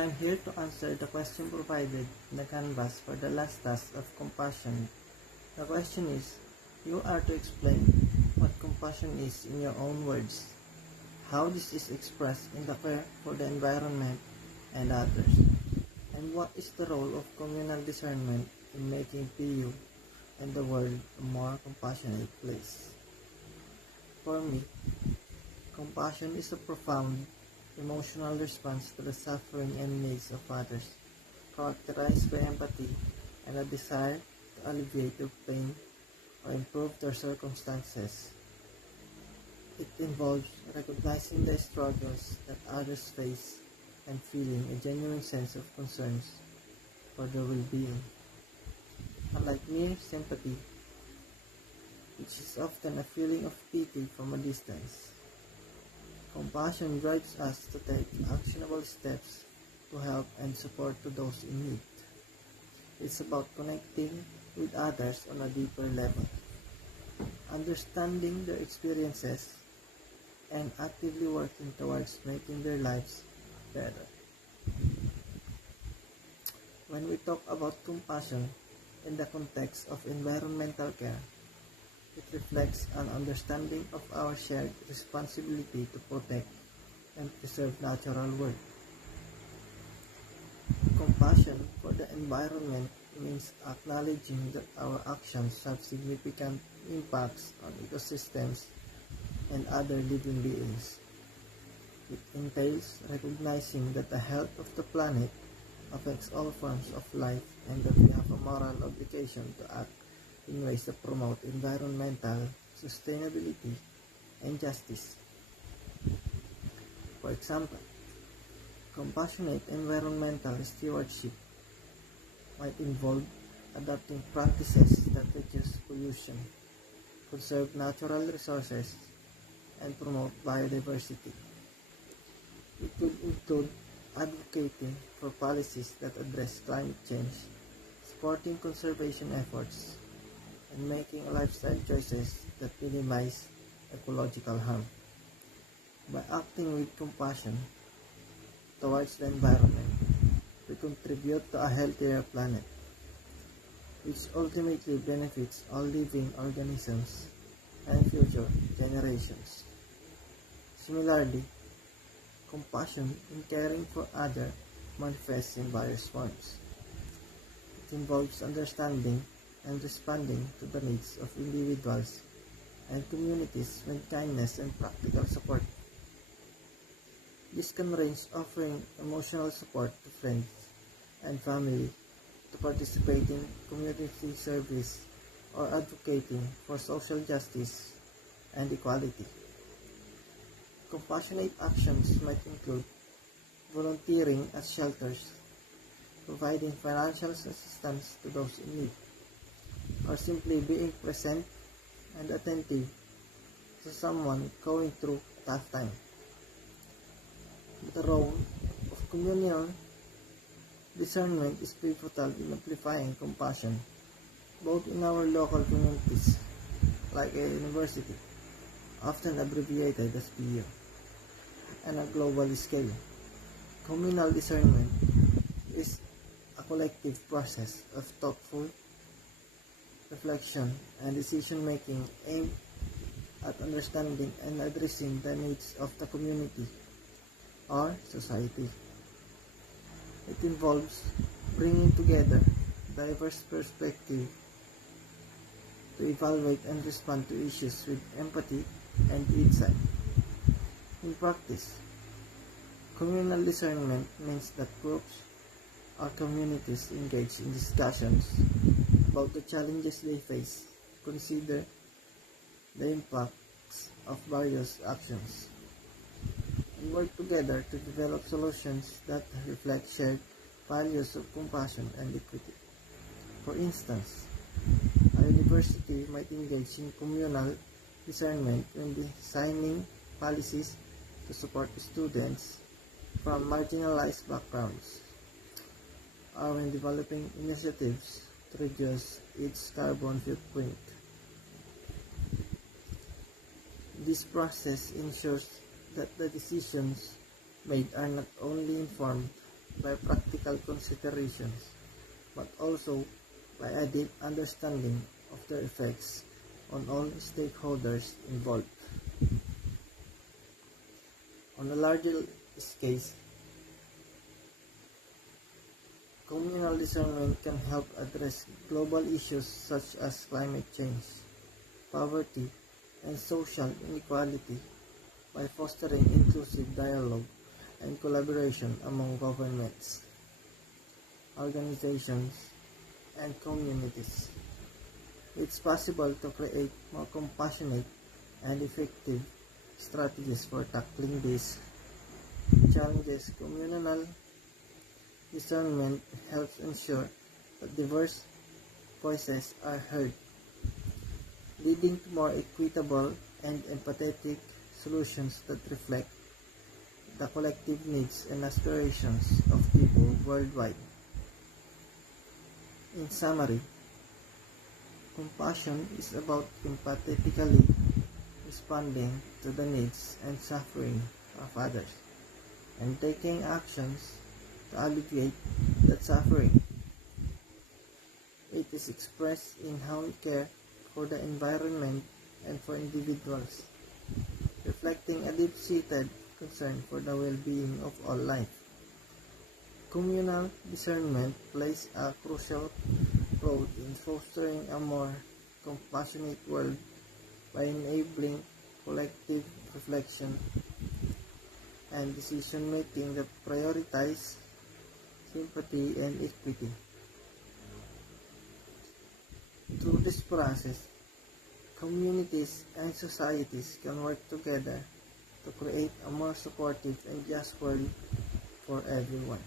I am here to answer the question provided in the canvas for the last task of compassion. The question is, you are to explain what compassion is in your own words, how this is expressed in the care for the environment and others, and what is the role of communal discernment in making PU and the world a more compassionate place. For me, compassion is a profound emotional response to the suffering and needs of others, characterized by empathy and a desire to alleviate their pain or improve their circumstances. It involves recognizing the struggles that others face and feeling a genuine sense of concerns for their well-being. Unlike mere sympathy, which is often a feeling of pity from a distance, compassion drives us to take actionable steps to help and support to those in need. It's about connecting with others on a deeper level, understanding their experiences, and actively working towards making their lives better. When we talk about compassion in the context of environmental care, it reflects an understanding of our shared responsibility to protect and preserve natural world. Compassion for the environment means acknowledging that our actions have significant impacts on ecosystems and other living beings. It entails recognizing that the health of the planet affects all forms of life and that we have a moral obligation to act in ways that promote environmental sustainability and justice. For example, compassionate environmental stewardship might involve adopting practices that reduce pollution, conserve natural resources, and promote biodiversity. It could include advocating for policies that address climate change, supporting conservation efforts, and making lifestyle choices that minimize ecological harm. By acting with compassion towards the environment, we contribute to a healthier planet, which ultimately benefits all living organisms and future generations. Similarly, compassion in caring for others manifests in various forms. It involves understanding and responding to the needs of individuals and communities with kindness and practical support. This can range offering emotional support to friends and family, to participating community service, or advocating for social justice and equality. Compassionate actions might include volunteering at shelters, providing financial assistance to those in need, or simply being present and attentive to someone going through a tough time. The role of communal discernment is pivotal in amplifying compassion, both in our local communities, like a university, often abbreviated as PU, and a global scale. Communal discernment is a collective process of thoughtful reflection and decision-making aimed at understanding and addressing the needs of the community or society. It involves bringing together diverse perspectives to evaluate and respond to issues with empathy and insight. In practice, communal discernment means that groups or communities engage in discussions about the challenges they face, consider the impacts of various actions, and work together to develop solutions that reflect shared values of compassion and equity. For instance, a university might engage in communal discernment when designing policies to support students from marginalized backgrounds, or when developing initiatives to reduce its carbon footprint. This process ensures that the decisions made are not only informed by practical considerations, but also by a deep understanding of their effects on all stakeholders involved. On a larger scale, communal discernment can help address global issues such as climate change, poverty, and social inequality by fostering inclusive dialogue and collaboration among governments, organizations, and communities. It's possible to create more compassionate and effective strategies for tackling these challenges. Communal discernment helps ensure that diverse voices are heard, leading to more equitable and empathetic solutions that reflect the collective needs and aspirations of people worldwide. In summary, compassion is about empathetically responding to the needs and suffering of others and taking actions to alleviate that suffering. It is expressed in how we care for the environment and for individuals, reflecting a deep-seated concern for the well-being of all life. Communal discernment plays a crucial role in fostering a more compassionate world by enabling collective reflection and decision-making that prioritize sympathy and equity. Through this process, communities and societies can work together to create a more supportive and just world for everyone.